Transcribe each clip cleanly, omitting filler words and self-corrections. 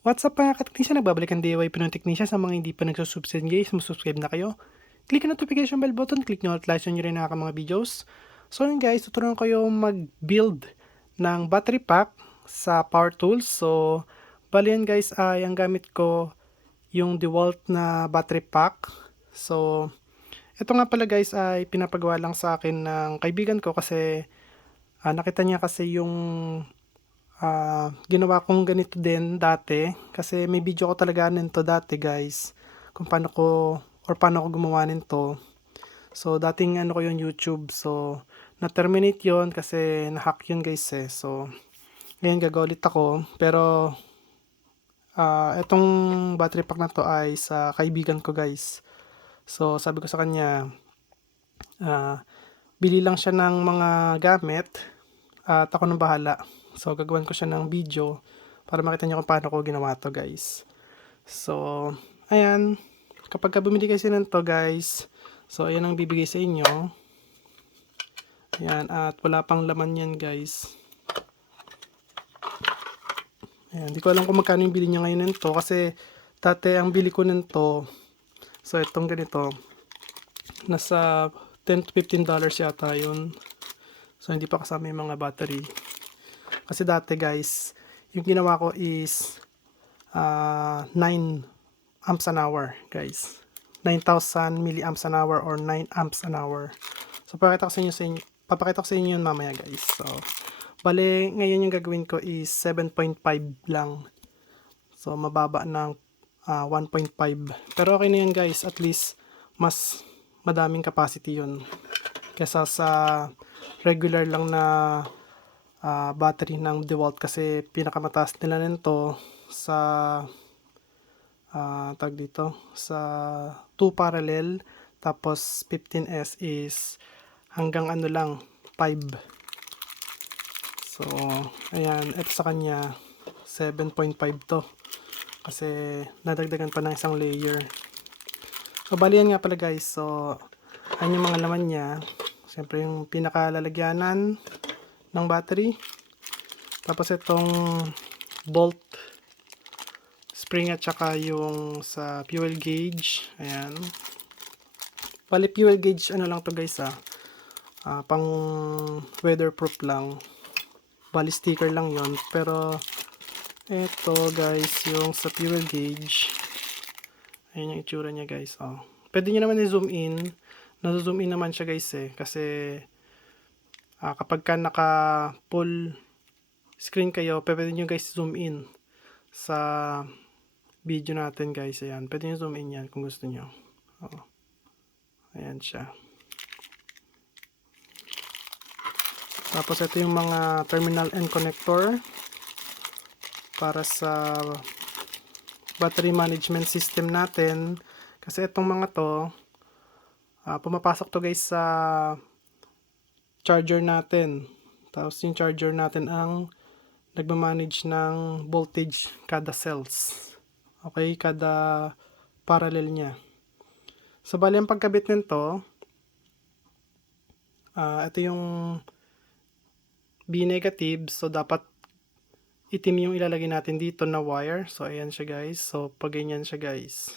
What's up mga kateknisya? Nagbabalik ang DIY Pinoy Teknisya. Sa mga hindi pa nagsusubscribe guys, subscribe na kayo. Click ang notification bell button, click nyo at like nyo rin ang aking mga videos. So yun guys, tuturuan ko kayo mag-build ng battery pack sa power tools. So bali yan guys ay ang gamit ko yung DeWalt na battery pack. So ito nga pala guys ay pinapagawa lang sa akin ng kaibigan ko kasi nakita niya kasi yung ginawa kong ganito din dati kasi may video ko talaga nito dati guys kung paano ko gumawa nito. So dating ano ko yung YouTube, so na-terminate yon kasi na-hack yun guys eh. So ngayon gagawa ulit ako, pero etong battery pack na to ay sa kaibigan ko guys. So sabi ko sa kanya, bili lang siya ng mga gamit at ako nang bahala. So gagawin ko siya ng video para makita niyo kung paano ko ginawa to guys. So ayan, kapag bumili kasi nito guys, so ayan ang bibigay sa inyo. Ayan, at wala pang laman yan guys. Ayan, di ko alam kung magkano yung bili niya ngayon nito kasi dati ang bili ko nito, so itong ganito, nasa $10 to $15 yata yun. So hindi pa kasama yung mga battery. Kasi dati guys, yung ginawa ko is 9 amps an hour guys. 9,000 milliamps an hour or 9 amps an hour. So papakita ko sa inyo yun mamaya guys. So bale ngayon yung gagawin ko is 7.5 lang. So mababa ng 1.5. Pero okay na yun guys, at least mas madaming capacity yun kesa sa regular lang na battery ng DeWalt kasi pinakamataas nila nito sa tag dito sa 2 parallel, tapos 15S is hanggang ano lang 5. So ayan, ito sa kanya 7.5 to kasi nadagdagan pa ng isang layer. So bali yan nga pala guys. So ayan yung mga laman niya. Siyempre yung pinakalalagyanan ng battery, tapos itong bolt spring at saka yung sa fuel gauge. Ayan, bali fuel gauge ano lang to guys pang weatherproof lang, bali sticker lang yon. Pero ito guys yung sa fuel gauge, ayan yung itsura niya guys. Pwede nyo naman i-zoom in, na-zoom in naman siya guys kasi kapag ka naka full screen kayo, pwede nyo guys zoom in sa video natin guys. Ayan, pwede nyo zoom in yan kung gusto nyo. Ayan siya. Tapos ito yung mga terminal and connector para sa battery management system natin. Kasi itong mga to, pumapasok to guys sa charger natin. Tapos yung charger natin ang nagmamanage ng voltage kada cells. Okay, kada parallel niya. So bali ang pagkabit nito, ito yung B negative, so dapat itim yung ilalagay natin dito na wire. So ayan siya guys. So pag ganyan siya guys.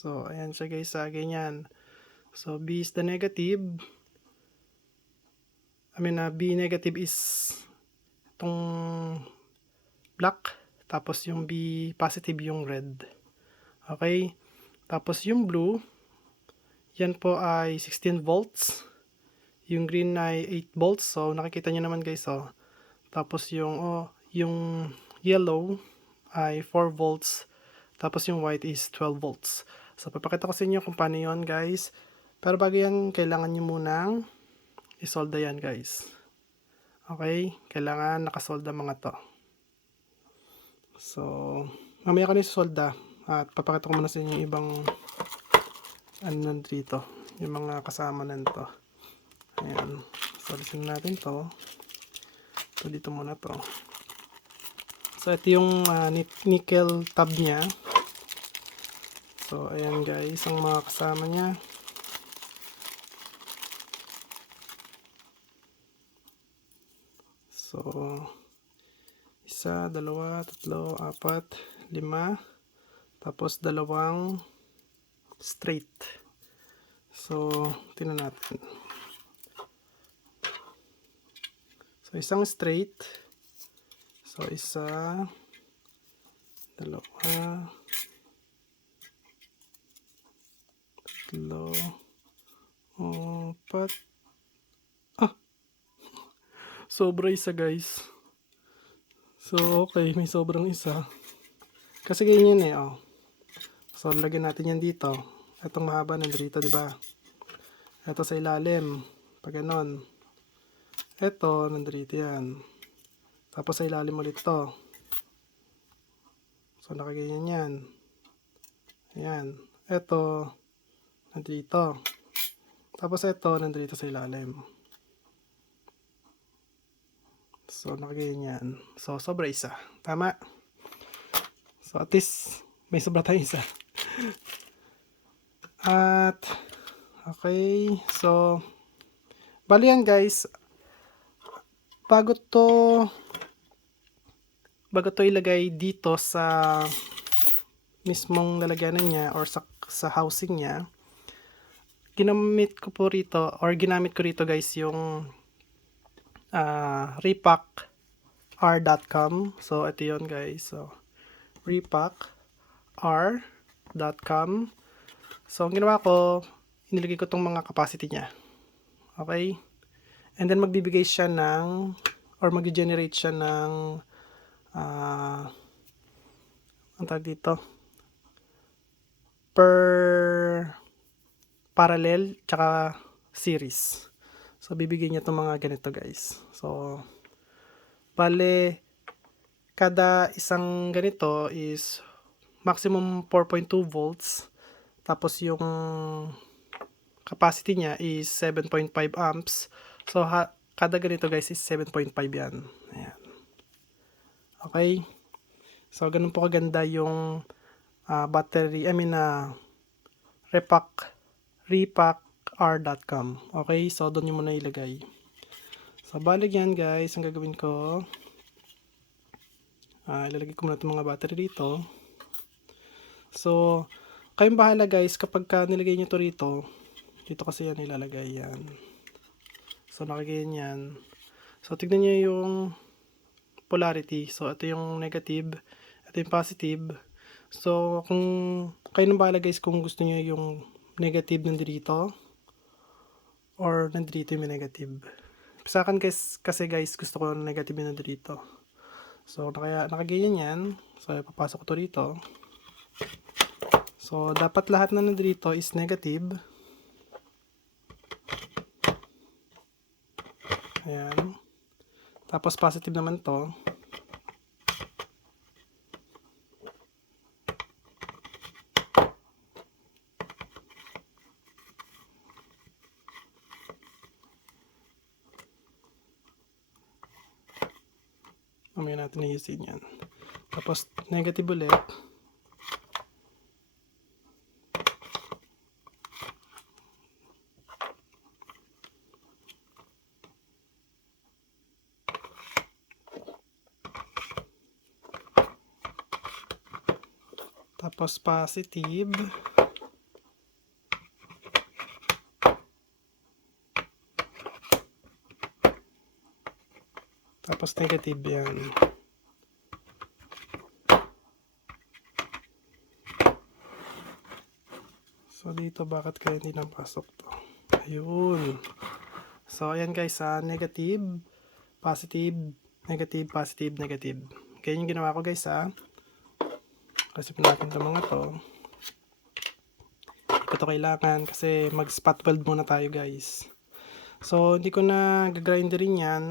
So ayan siya guys, ganyan. So B is the negative. B negative is itong black, tapos yung B positive yung red. Okay? Tapos yung blue, yan po ay 16 volts. Yung green ay 8 volts. So nakikita nyo naman guys. Tapos yung yellow ay 4 volts. Tapos yung white is 12 volts. So papakita ko sa inyo kung paano yun guys. Pero bago yan, kailangan nyo munang isolda yan guys. Okay? Kailangan nakasolda mga to. So mamaya ko na isolda. At papakita ko muna sa inyo yung ibang ano nandito. Yung mga kasama nandito. Ayan. Solisin natin to. So dito muna to. So ito yung nickel tab niya. So ayan guys, ang mga kasama niya. So, 1, 2, 3, 4, 5. Tapos, 2 straight. So, tingnan natin. So, 1 straight. So, 1, 2, 3, 4. Sobra isa, guys. So, okay, may sobrang isa. Kasi ganyan eh, oh. So, lagyan natin yan dito. Itong mahaba nandito, di ba? Ito sa ilalim. Pag ganon. Ito, nandito yan. Tapos sa ilalim ulit to. So, nakaganyan yan. Ayan. Ito, nandito. Tapos ito, nandito sa ilalim. So, nakaganyan. So, sobra isa. Tama? So, at least, may sobra tayong isa. At, okay. So, bali yan guys. Bago to ilagay dito sa mismong lalagyanan niya or sa housing niya, ginamit ko guys yung repackr.com. So, ito yun guys. So, repackr.com. So, ang ginawa ko, inilagay ko tong mga capacity niya. Okay? And then, magbibigay siya ng, or mag-generate siya ng, ang tawag dito, per parallel, tsaka series. So, bibigyan niya itong mga ganito guys. So, bale, kada isang ganito is maximum 4.2 volts. Tapos yung capacity niya is 7.5 amps. So, kada ganito guys is 7.5 yan. Ayan. Okay? So, ganun po kaganda yung battery, repackr.com. Okay? So, doon yung muna ilagay. So, balik yan guys. Ang gagawin ko, ilalagay ko muna itong mga battery dito. So, kayong bahala guys kapag nilagay nyo to rito. Dito kasi yan ilalagay yan. So, nakaganyan yan. So, tignan nyo yung polarity. So, ito yung negative. Ito yung positive. So, kung kayo nang bahala guys kung gusto nyo yung negative nandito or nandito yung negative. Sa akin guys, kasi guys, gusto ko negative yung nandito. So, nakaganyan yan. So, papasok ko to rito. So, dapat lahat na nandito is negative. Ayan. Tapos, positive naman to. Mamaya natin ayusin yan. Tapos, negative ulit. Tapos, positive. Tapos, negative yan. So, dito, bakit kaya hindi napasok to? Ayun. So, ayan guys, negative, positive, negative, positive, negative. Kaya yung ginawa ko guys, kasi natin itong mga to. Ito kailangan kasi mag-spot weld muna tayo guys. So, hindi ko na gagrinderin yan.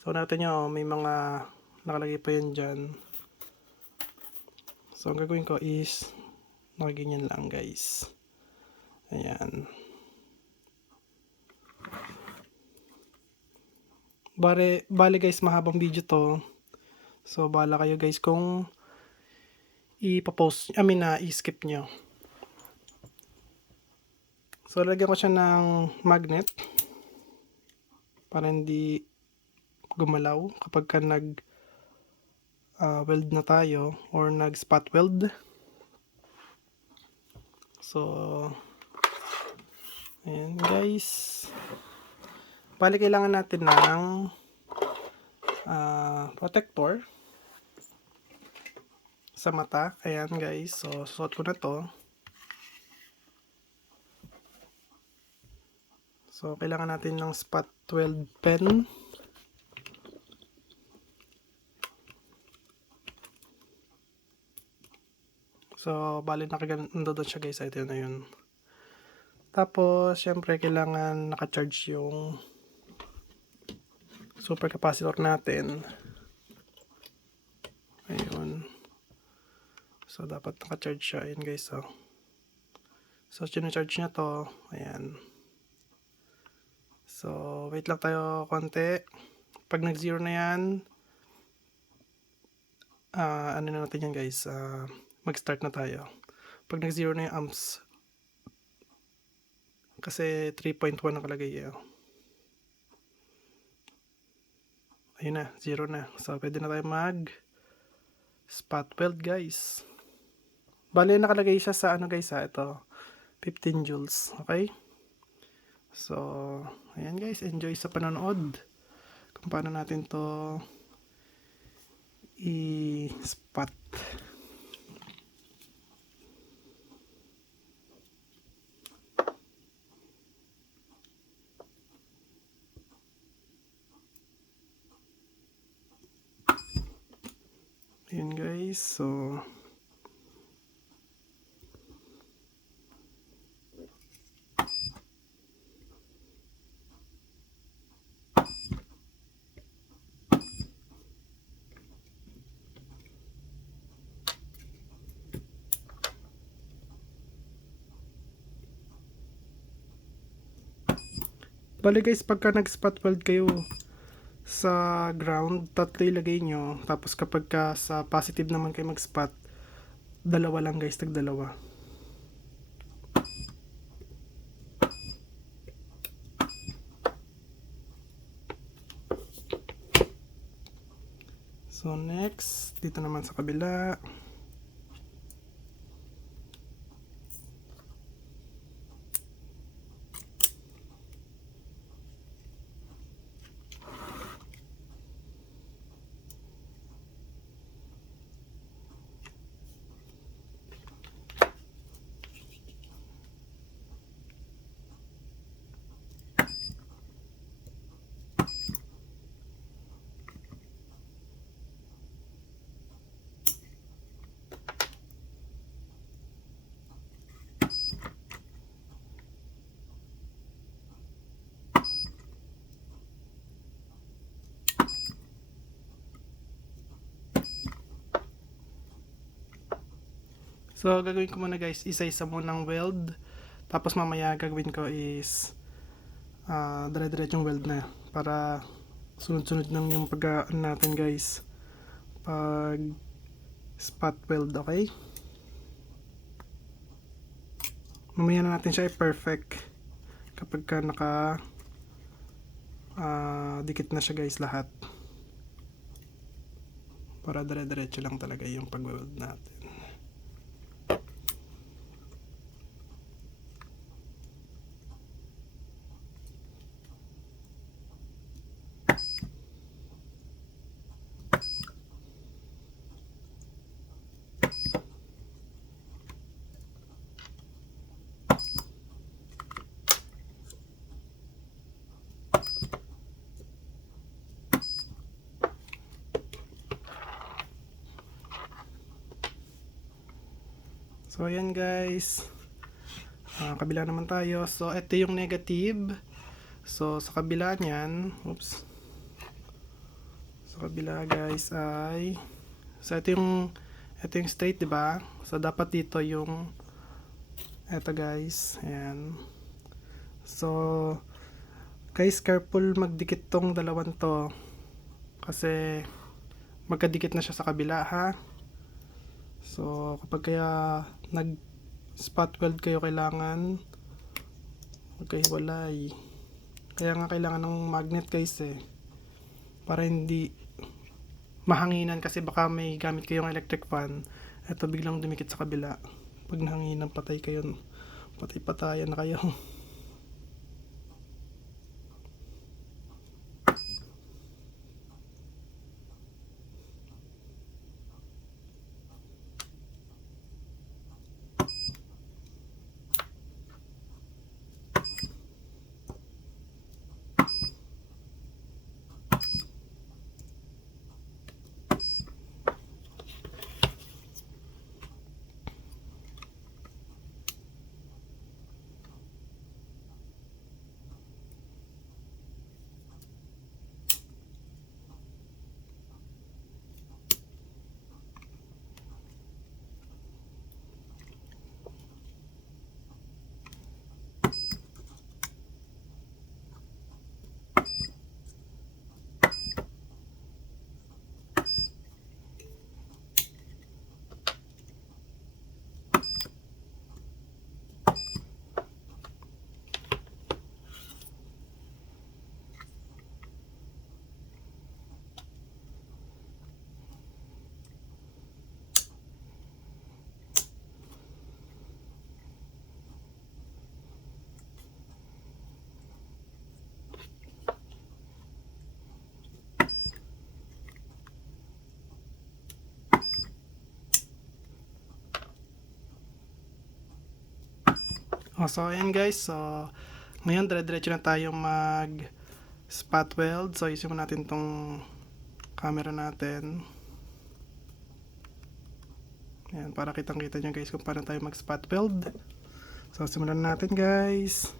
So, natin nyo, may mga nakalagay pa yan dyan. So, ang gagawin ko is nakaganyan lang guys. Ayan. Bale guys, mahabang video to. So, bahala kayo guys kung i-skip nyo. So, lagyan ko siya ng magnet para hindi gumalaw kapag ka weld na tayo or nag spot weld. So ayan guys, bali kailangan natin ng protector sa mata. Ayan guys, so suot ko na to. So kailangan natin ng spot weld pen. So bali nandoon siya guys, ito na yun. Tapos syempre kailangan naka-charge yung super capacitor natin. Ayun. So dapat naka-charge siya. Ayun guys, oh. So charge niya to. Ayan. So wait lang tayo konti. Pag nag-zero na yan, ano na natin yan guys, mag-start na tayo. Pag nag-zero na yung amps, kasi 3.1 nakalagay eh. Ayun na, 0 na. So pwede na tayo mag spot weld guys. Bale nakalagay siya sa ano guys, ito 15 joules. Okay, so ayan guys, enjoy sa panonood kung paano natin to i-spot. Ayan guys, so bali guys, pagka nag-spot weld kayo sa ground, tatlo ilagay nyo. Tapos kapag ka sa positive naman kayo mag-spot, dalawa lang guys, tag-dalawa. So next, dito naman sa kabila. So gagawin ko muna guys, isa-isa munang weld. Tapos mamaya gagawin ko is dire-diretsong weld na para sunod-sunod lang yung pag natin guys pag spot weld. Okay, mamaya na natin siya i-perfect kapag ka naka dikit na siya guys lahat, para dire-diretso lang talaga yung pag-weld natin. So ayan guys, kabila naman tayo. So ito yung negative. So sa kabila niyan, oops, sa kabila guys ay, so ito yung straight, diba? So dapat dito yung ito guys, ayan. So guys, careful magdikit tong dalawan to kasi magkadikit na siya sa kabila, ha. So kapag kaya nag spot weld kayo, kailangan magkahiwalay. Kaya nga kailangan ng magnet guys eh, para hindi mahanginan, kasi baka may gamit kayong electric fan, eto biglang dumikit sa kabila. Pag nahanginan, patay kayo, patay-patayan na kayo. So ayan guys, so ngayon dire-diretso na tayo mag spot weld. So isin natin tong camera natin. Ayan, para kitang-kita nyo guys kung paano tayo mag spot weld. So simulan natin guys.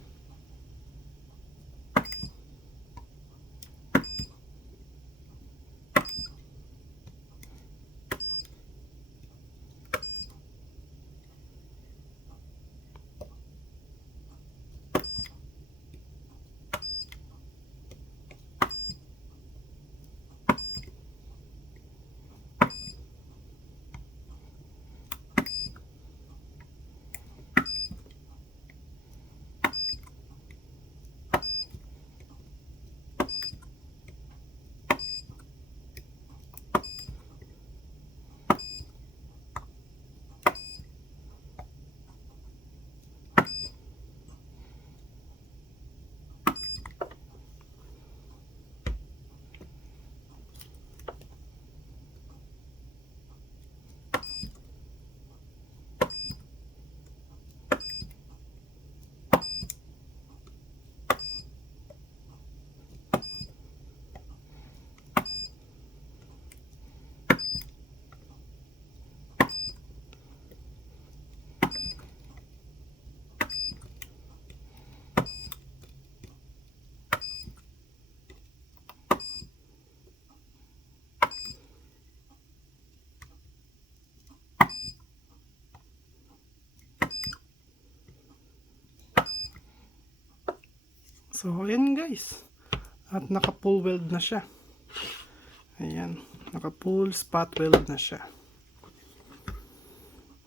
So ayan guys, at naka full weld na siya. Ayan, naka full spot weld na siya.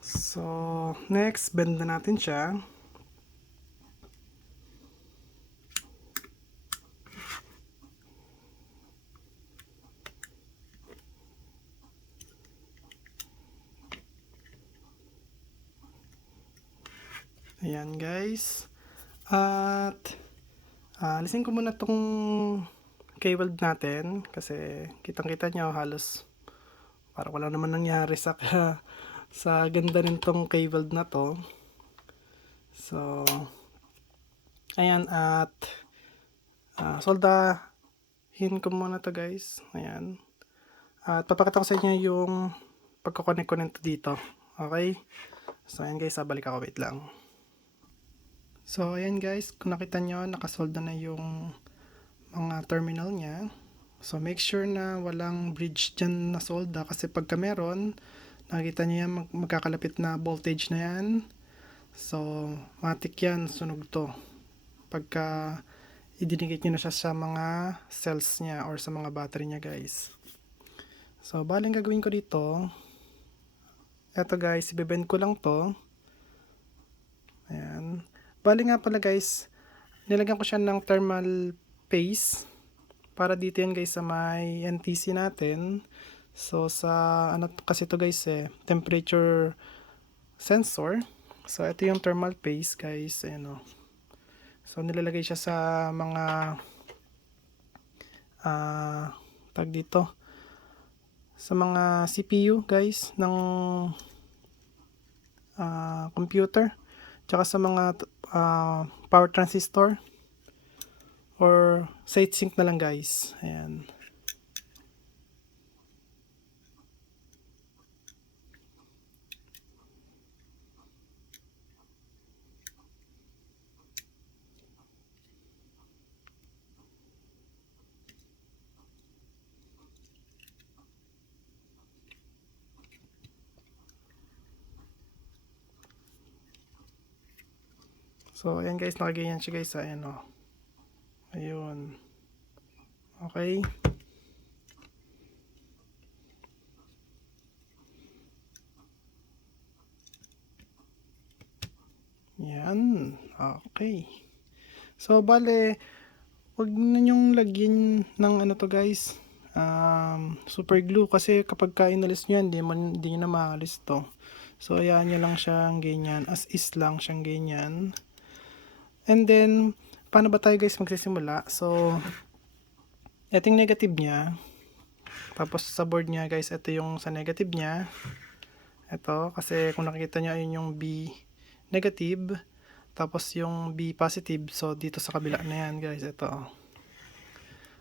So next, bend na natin siya. Ayan guys, at alisin ko muna tong K-weld natin kasi kitang-kita nyo halos parang wala naman nangyari sa sa ganda rin tong K-weld na to. So ayan, at soldahin ko muna to guys. Ayan, at papakita ko sa inyo yung pagkoconnect ko nito dito. Okay, so ayan guys, balik ako, wait lang. So ayan guys, kung nakita nyo, nakasolda na yung mga terminal niya. So make sure na walang bridge dyan na solda, kasi pagka meron, nakikita nyo yan, magkakalapit na voltage na yan. So matik yan, sunog to pagka idinigit nyo na siya sa mga cells niya or sa mga battery niya guys. So baling gagawin ko dito, eto guys, ibebend ko lang to. Ayan, bali nga pala guys, nilagyan ko siya ng thermal paste para dito yan guys sa may NTC natin. So sa ano kasi to guys temperature sensor. So ito yung thermal paste guys, ayan o. So nilalagay siya sa mga tag dito sa mga CPU guys ng computer, tsaka sa mga power transistor or sa heatsink na lang guys, ayan. So ayan guys, nakaganyan siya guys, ayan o. Ayun. Okay. Yan. Okay. So bale, wag na nyong lagyan ng ano to guys, super glue, kasi kapag inalis nyo yan, di nyo na maalis to. So ayan nyo lang siyang ganyan, as is lang siyang ganyan. And then, paano ba tayo guys magsisimula? So, ito yung negative niya. Tapos sa board niya guys, ito yung sa negative niya. Ito, kasi kung nakikita nyo, ayun yung B negative. Tapos yung B positive. So, dito sa kabila na yan guys, ito.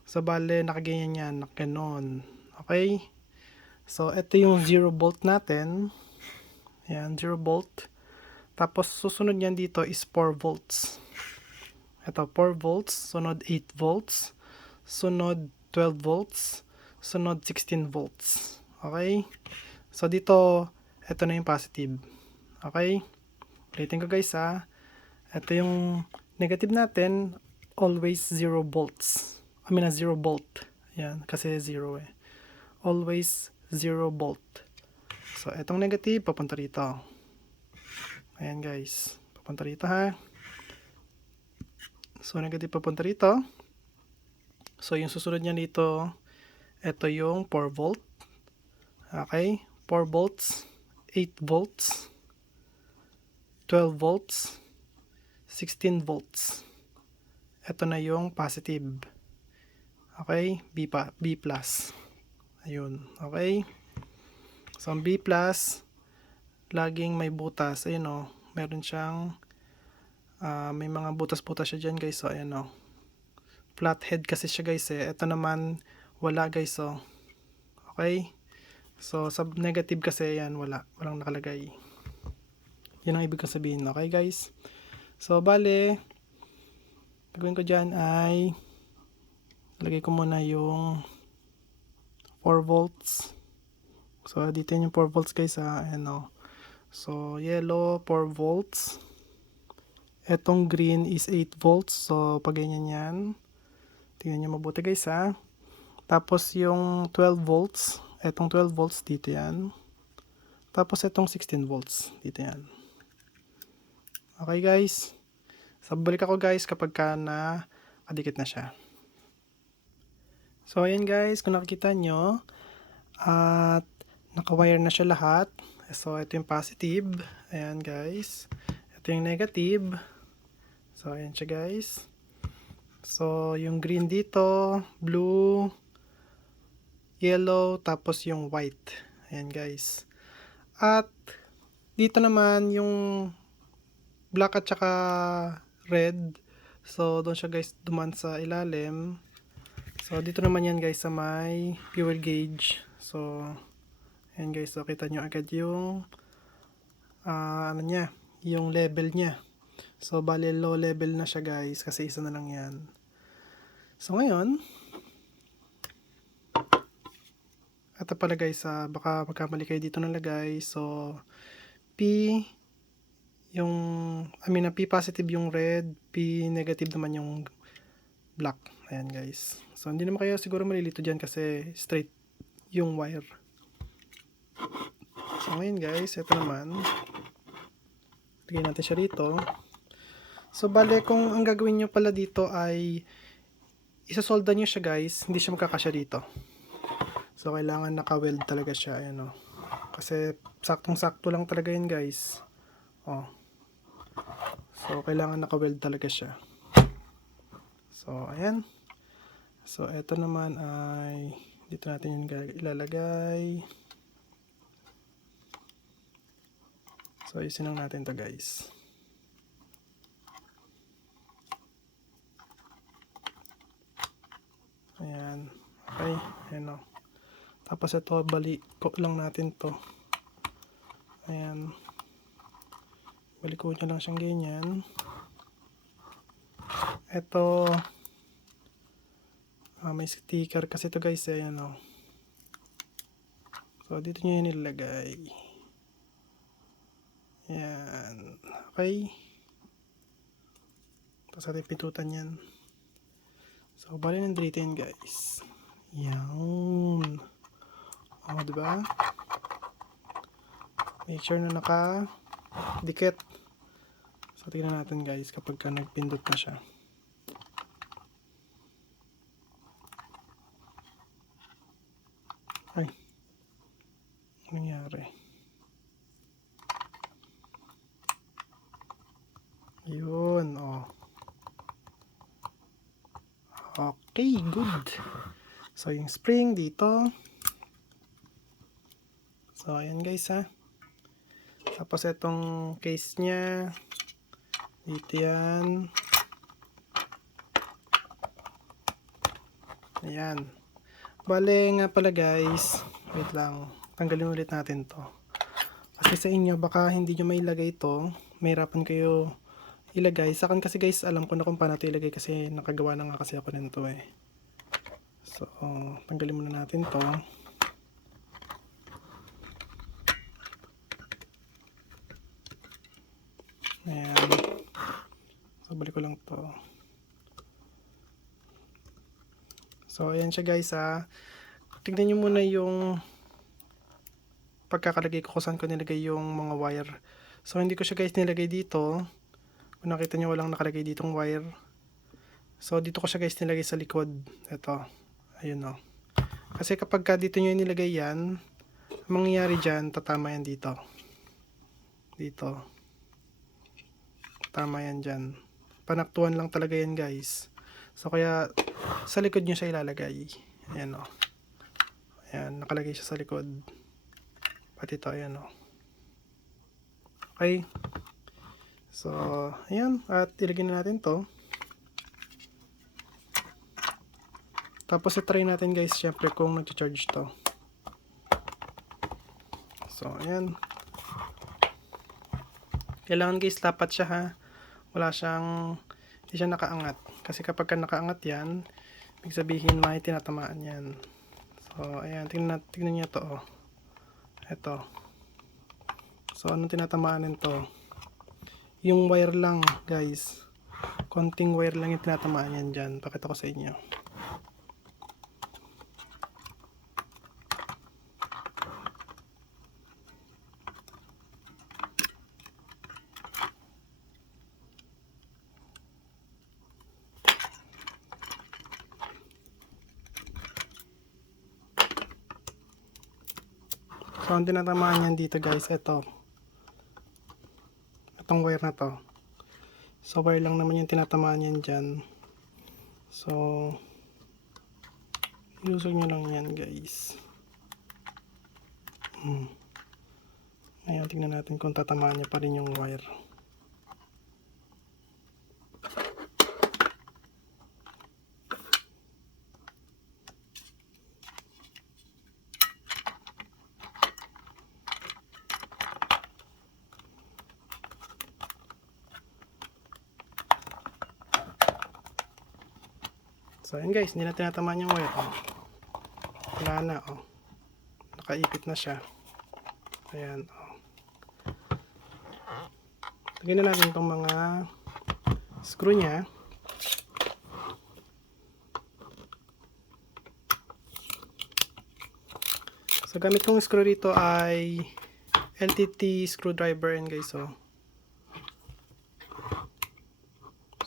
So, bale, nakaganyan yan, nakaganon. Okay? So, ito yung 0 volt natin. Ayan, 0 volt. Tapos, susunod yan dito is 4 volts. Ito, 4 volts, sunod 8 volts, sunod 12 volts, sunod 16 volts. Okay? So, dito, ito na yung positive. Okay? Ulitin ko guys ha. Ito yung negative natin, always 0 volts. 0 volt. Yan, kasi 0 eh. Always 0 volt. So, itong negative, papunta rito. Ayan guys, papunta rito ha. So, negative papunta rito. So, yung susunod niya dito, ito yung 4 volt. Okay? 4 volts, 8 volts, 12 volts, 16 volts. Ito na yung positive. Okay? B plus. Ayun. Okay? So, ang B plus, laging may butas. Ayun o. Meron siyang may mga butas-butas siya dyan guys, so ayan o, flathead kasi siya guys ito naman wala guys, so okay. So sa negative kasi yan, walang nakalagay. Yun ang ibig kong sabihin. Okay guys, so bale gagawin ko dyan ay lagay ko muna yung 4 volts. So dito yung 4 volts guys ayan o. So yellow 4 volts, etong green is 8 volts. So, pag ganyan yan. Tingnan nyo mabuti guys ha. Tapos yung 12 volts. Etong 12 volts dito yan. Tapos etong 16 volts dito yan. Okay guys. So, balik ako guys kapag ka na kadikit na siya. So, ayan guys. Kung nakikita nyo. At nakawire na siya lahat. So, ito yung positive. Ayan guys. Ito yung negative. So, ayan siya guys. So, yung green dito, blue, yellow, tapos yung white. Ayan guys. At, dito naman yung black at saka red. So, doon siya guys duman sa ilalim. So, dito naman yan guys sa may fuel gauge. So, ayan guys. So, kita nyo agad yung ano niya, yung level niya. So, bali low level na siya guys, kasi isa na lang yan. So, ngayon, ito pala guys, baka magkamali kayo dito nalagay. So, P, P positive yung red, P negative naman yung black. Ayan guys. So, hindi naman kayo siguro malilito dyan kasi straight yung wire. So, ngayon guys, ito naman. Lagay natin siya rito. So, bale, kung ang gagawin nyo pala dito ay isasolda nyo siya guys, hindi siya magkakasya dito. So, kailangan naka-weld talaga siya. Ayan o. Kasi, saktong-sakto lang talaga yun guys. O. So, kailangan naka-weld talaga siya. So, ayan. So, eto naman ay dito natin yung ilalagay. So, ayusin lang natin to guys. Ayan. Okay. Ayan o. Tapos ito, baliko lang natin to. Ayan. Baliko nyo lang siyang ganyan. Ito, may sticker kasi to guys. Ayan o. So, dito nyo yun nilagay. Ayan. Okay. Tapos ating pintutan yan. So, bali nandito yan guys. Yan. O, diba? Make sure na naka-dikit. So, tingnan natin guys kapag nagpindot na siya. Ay. Ano nangyari? Yun, o. Okay, good. So, yung spring dito. So, ayan guys ha. Tapos, itong case niya. Dito yan. Ayan. Bale nga pala guys. Wait lang. Tanggalin ulit natin to. Kasi sa inyo, baka hindi nyo mailagay to. Mahirapan kayo ilagay. Sa akin kasi guys, alam ko na kung paano ito ilagay kasi nakagawa na nga kasi ako nito eh. So, tanggalin muna natin to. Ayan. So, balik ko lang to. So, ayan siya guys ha. Tignan nyo muna yung pagkakalagay ko kung saan ko nilagay yung mga wire. So, hindi ko siya guys nilagay dito. Kung nakita nyo walang nakalagay ditong wire. So, dito ko siya guys nilagay sa likod. Ito. Ayun o. Kasi kapag dito nyo nilagay yan, mangyayari dyan, tatama yan dito. Dito. Tama yan dyan. Panaktuan lang talaga yan guys. So kaya sa likod nyo siya ilalagay. Ayan o. Ayan, nakalagay siya sa likod. Pati ito, ayan o. Okay. So, ayan. At ilagay na natin to. Tapos i-try natin guys, syempre kung nag-charge to. So, ayan. Kailangan guys, lapat siya ha. Wala siyang, hindi siya nakaangat. Kasi kapag nakaangat yan, ibig sabihin may tinatamaan yan. So, ayan, tingnan niyo to. Oh. Ito. So, anong tinatamaan nito? Yung wire lang, guys. Konting wire lang yung tinatamaan yan dyan. Pakita ko sa inyo. So, ang tinatamaan yan dito guys, ito. Itong wire na to. So, wire lang naman yung tinatamaan yan dyan. So, ilusog nyo lang yan guys. Ngayon, tingnan natin kung tatamaan niya pa rin yung wire. So, ayan guys, hindi na tinatamaan yung wire. Oh. Wala na, oh. Nakaipit na siya. Ayan, oh. Lagyan na natin itong mga screw niya. So, gamit kong screw dito ay LTT screwdriver yan guys, oh.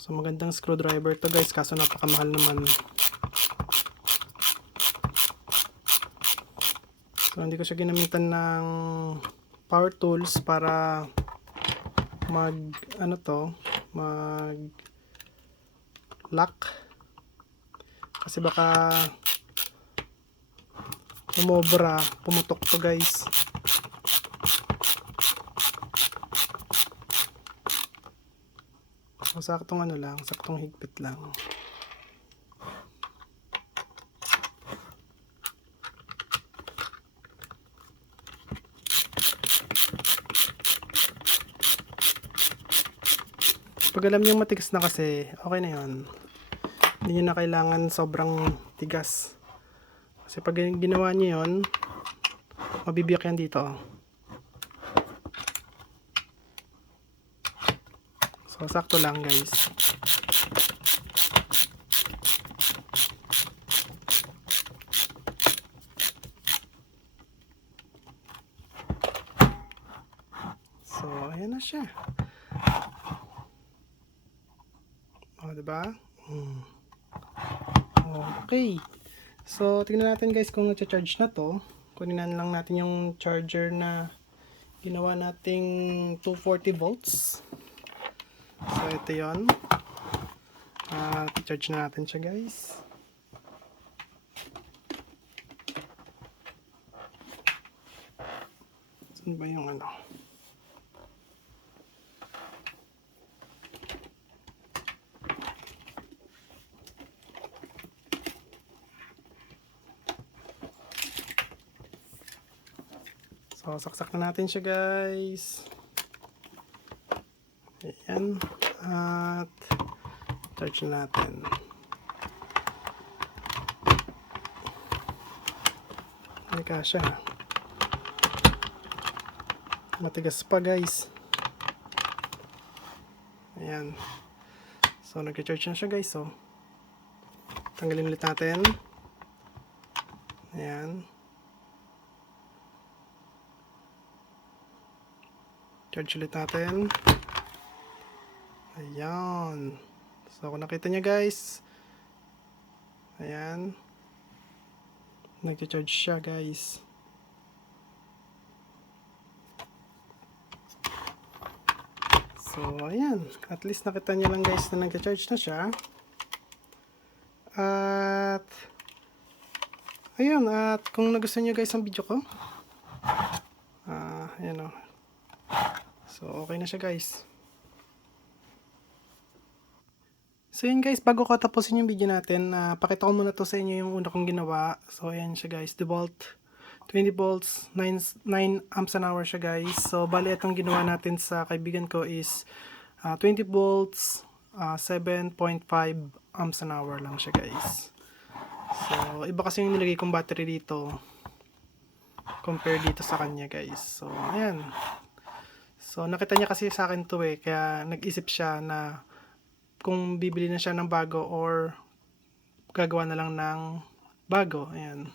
So, magandang screwdriver to guys, kaso napakamahal naman. So, hindi ko siya ginamitan ng power tools para mag lock, kasi baka umobra, pumutok to guys. So, saktong saktong higpit lang. Pag alam nyo matigas na kasi, okay na yun. Hindi nyo na kailangan sobrang tigas. Kasi pag ginawa nyo yun, mabibiyak yan dito. So, sakto lang guys. So, ayan na siya. O, diba? Okay. So, tingnan natin guys kung nag-charge na to. Kunin lang natin yung charger na ginawa nating 240 volts. So, ito yun. Charge na natin siya guys. Saan ba yung So, saksak na natin siya guys. Ayan. At charge na natin. Hindi kasya. Matigas pa guys. Ayan. So, nag-charge na siya guys. So, tanggalin ulit natin. Ayan. Charge ulit natin. Ayan. So, kung nakita nyo guys, ayan, nag-charge siya guys. So, ayan. At least nakita nyo lang guys na nag-charge na siya. At ayun, at kung nagustuhan nyo guys ang video ko, ayan o. So, okay na siya guys. So, yun guys, bago ko tapusin yung video natin, pakita ko muna to sa inyo yung una kong ginawa. So, ayan siya guys, DeWalt 20 volts, 9 amps an hour siya guys. So, bali itong ginawa natin sa kaibigan ko is 20 volts, 7.5 amps an hour lang siya guys. So, iba kasi yung nilagay kong battery dito compare dito sa kanya guys. So, ayan. So, nakita niya kasi sa akin to kaya nag-isip siya na kung bibili na siya ng bago or gagawa na lang ng bago. Ayan.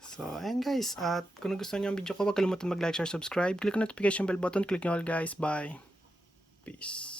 So, ayan guys. At kung nagustuhan niyo ang video ko, huwag kalimutan mag-like, share, subscribe. Click on notification bell button. Click nyo all guys. Bye. Peace.